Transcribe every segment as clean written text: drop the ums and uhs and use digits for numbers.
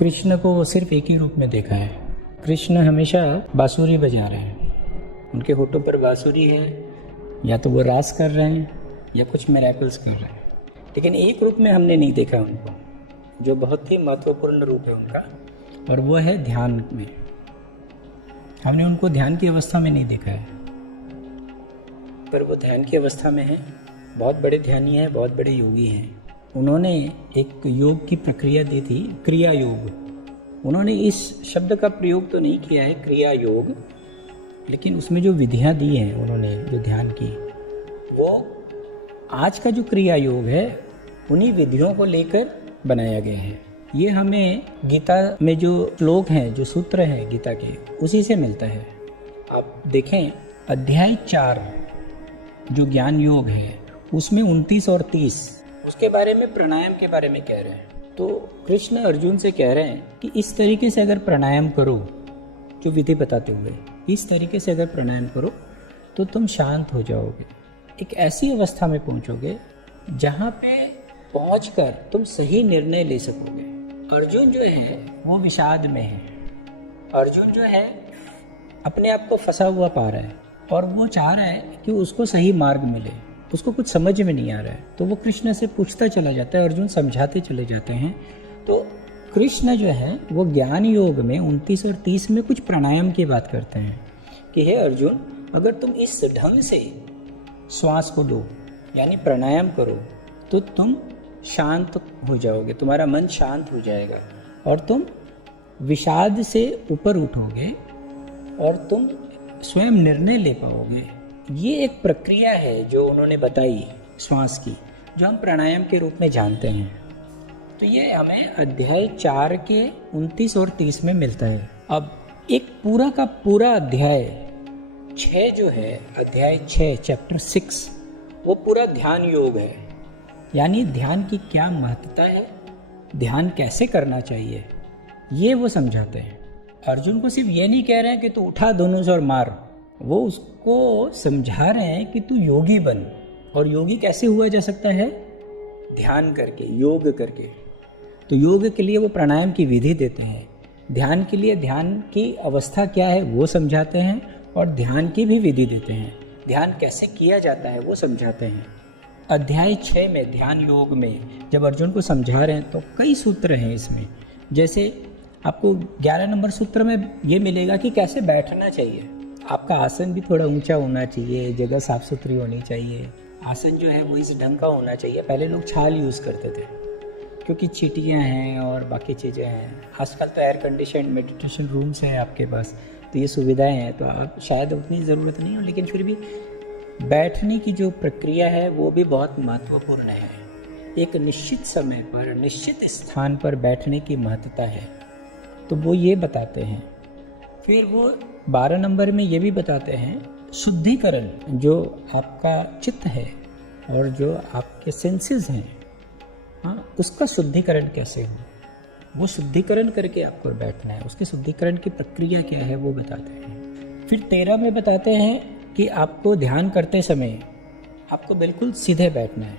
कृष्ण को सिर्फ एक ही रूप में देखा है। कृष्ण हमेशा बांसुरी बजा रहे हैं, उनके होठों पर बांसुरी है, या तो वो रास कर रहे हैं या कुछ मिरेकल्स कर रहे हैं, लेकिन एक रूप में हमने नहीं देखा उनको, जो बहुत ही महत्वपूर्ण रूप है उनका, और वो है ध्यान में। हमने उनको ध्यान की अवस्था में नहीं देखा है, पर वो ध्यान की अवस्था में है। बहुत बड़े ध्यानी हैं, बहुत बड़े योगी हैं। उन्होंने एक योग की प्रक्रिया दी थी, क्रिया योग। उन्होंने इस शब्द का प्रयोग तो नहीं किया है क्रिया योग, लेकिन उसमें जो विधियां दी हैं उन्होंने जो ध्यान की, वो आज का जो क्रिया योग है उन्हीं विधियों को लेकर बनाया गया है। ये हमें गीता में जो श्लोक हैं, जो सूत्र हैं गीता के, उसी से मिलता है। आप देखें अध्याय 4 जो ज्ञान योग है उसमें 29 और 30 उसके बारे में, प्राणायाम के बारे में कह रहे हैं। तो कृष्ण अर्जुन से कह रहे हैं कि इस तरीके से अगर प्राणायाम करो, जो विधि बताते हुए इस तरीके से अगर प्राणायाम करो तो तुम शांत हो जाओगे, एक ऐसी अवस्था में पहुंचोगे जहां पे पहुंचकर तुम सही निर्णय ले सकोगे। अर्जुन जो है वो विषाद में है। अर्जुन जो है अपने आप को फंसा हुआ पा रहा है और वो चाह रहा है कि उसको सही मार्ग मिले, उसको कुछ समझ में नहीं आ रहा है। तो वो कृष्ण से पूछता चला जाता है, अर्जुन समझाते चले जाते हैं। तो कृष्ण जो है वो ज्ञान योग में 29 और 30 में कुछ प्राणायाम की बात करते हैं कि हे अर्जुन, अगर तुम इस ढंग से श्वास को लो, यानी प्राणायाम करो, तो तुम शांत हो जाओगे, तुम्हारा मन शांत हो जाएगा और तुम विषाद से ऊपर उठोगे और तुम स्वयं निर्णय ले पाओगे। ये एक प्रक्रिया है जो उन्होंने बताई श्वास की, जो हम प्राणायाम के रूप में जानते हैं। तो ये हमें अध्याय 4 के 29 और 30 में मिलता है। अब एक पूरा का पूरा अध्याय 6 जो है, अध्याय 6 चैप्टर 6, वो पूरा ध्यान योग है। यानी ध्यान की क्या महत्ता है, ध्यान कैसे करना चाहिए, ये वो समझाते हैं। अर्जुन को सिर्फ ये नहीं कह रहे हैं कि तू उठा धनुष और मार, वो उसको समझा रहे हैं कि तू योगी बन। और योगी कैसे हुआ जा सकता है? ध्यान करके, योग करके। तो योग के लिए वो प्राणायाम की विधि देते हैं, ध्यान के लिए ध्यान की अवस्था क्या है वो समझाते हैं, और ध्यान की भी विधि देते हैं। ध्यान कैसे किया जाता है वो समझाते हैं। अध्याय 6 में ध्यान योग में जब अर्जुन को समझा रहे हैं तो कई सूत्र हैं इसमें। जैसे आपको 11 नंबर सूत्र में ये मिलेगा कि कैसे बैठना चाहिए। आपका आसन भी थोड़ा ऊंचा होना चाहिए, जगह साफ सुथरी होनी चाहिए, आसन जो है वो इस ढंग का होना चाहिए। पहले लोग छाल यूज़ करते थे क्योंकि चींटियाँ हैं और बाकी चीज़ें हैं। आजकल तो एयर कंडीशन मेडिटेशन रूम्स हैं आपके पास, तो ये सुविधाएं हैं, तो आप शायद उतनी ज़रूरत नहीं हो, लेकिन फिर भी बैठने की जो प्रक्रिया है वो भी बहुत महत्वपूर्ण है। एक निश्चित समय पर, निश्चित स्थान पर बैठने की महत्ता है, तो वो ये बताते हैं। फिर वो 12 नंबर में ये भी बताते हैं शुद्धिकरण, जो आपका चित्त है और जो आपके सेंसेस हैं, हाँ, उसका शुद्धिकरण कैसे हो, वो शुद्धिकरण करके आपको बैठना है। उसके शुद्धिकरण की प्रक्रिया क्या है वो बताते हैं। फिर 13 में बताते हैं कि आपको ध्यान करते समय आपको बिल्कुल सीधे बैठना है,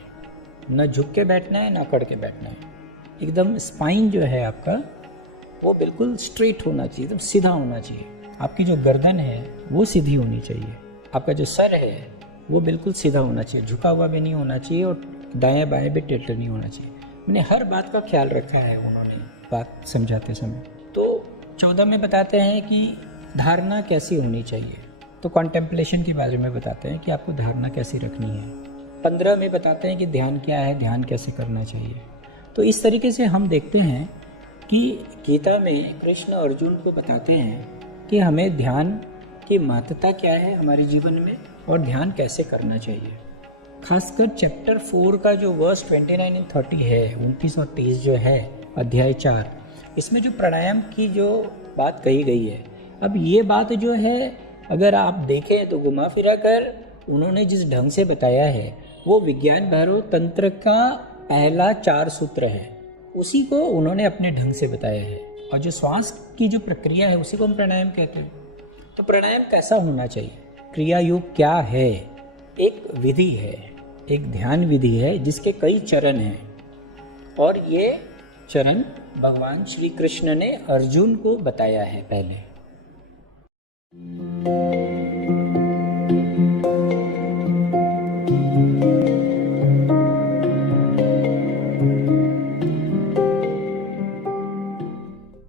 न झुक के बैठना है, न अकड़ के बैठना है। एकदम स्पाइन जो है आपका वो बिल्कुल स्ट्रेट होना चाहिए, एकदम सीधा होना चाहिए। आपकी जो गर्दन है वो सीधी होनी चाहिए, आपका जो सर है वो बिल्कुल सीधा होना चाहिए, झुका हुआ भी नहीं होना चाहिए और दायां बायां भी टेढ़ा नहीं होना चाहिए। मैंने हर बात का ख्याल रखा है उन्होंने बात समझाते समय। तो 14 में बताते हैं कि धारणा कैसी होनी चाहिए, तो कॉन्टेम्पलेशन के बारे में बताते हैं कि आपको धारणा कैसी रखनी है। 15 में बताते हैं कि ध्यान क्या है, ध्यान कैसे करना चाहिए। तो इस तरीके से हम देखते हैं कि गीता में कृष्ण अर्जुन को बताते हैं कि हमें ध्यान की महत्ता क्या है हमारे जीवन में और ध्यान कैसे करना चाहिए। खासकर चैप्टर 4 का जो वर्स 29 और 30 है, 29 और 30 जो है अध्याय 4, इसमें जो प्राणायाम की जो बात कही गई है, अब ये बात जो है अगर आप देखें तो घुमा फिरा कर उन्होंने जिस ढंग से बताया है वो विज्ञान भैरव तंत्र का पहला 4 सूत्र है, उसी को उन्होंने अपने ढंग से बताया है। और जो श्वास की जो प्रक्रिया है उसी को हम प्राणायाम कहते हैं। तो प्राणायाम कैसा होना चाहिए, क्रिया योग क्या है? एक विधि है, एक ध्यान विधि है जिसके कई चरण हैं, और ये चरण भगवान श्री कृष्ण ने अर्जुन को बताया है पहले।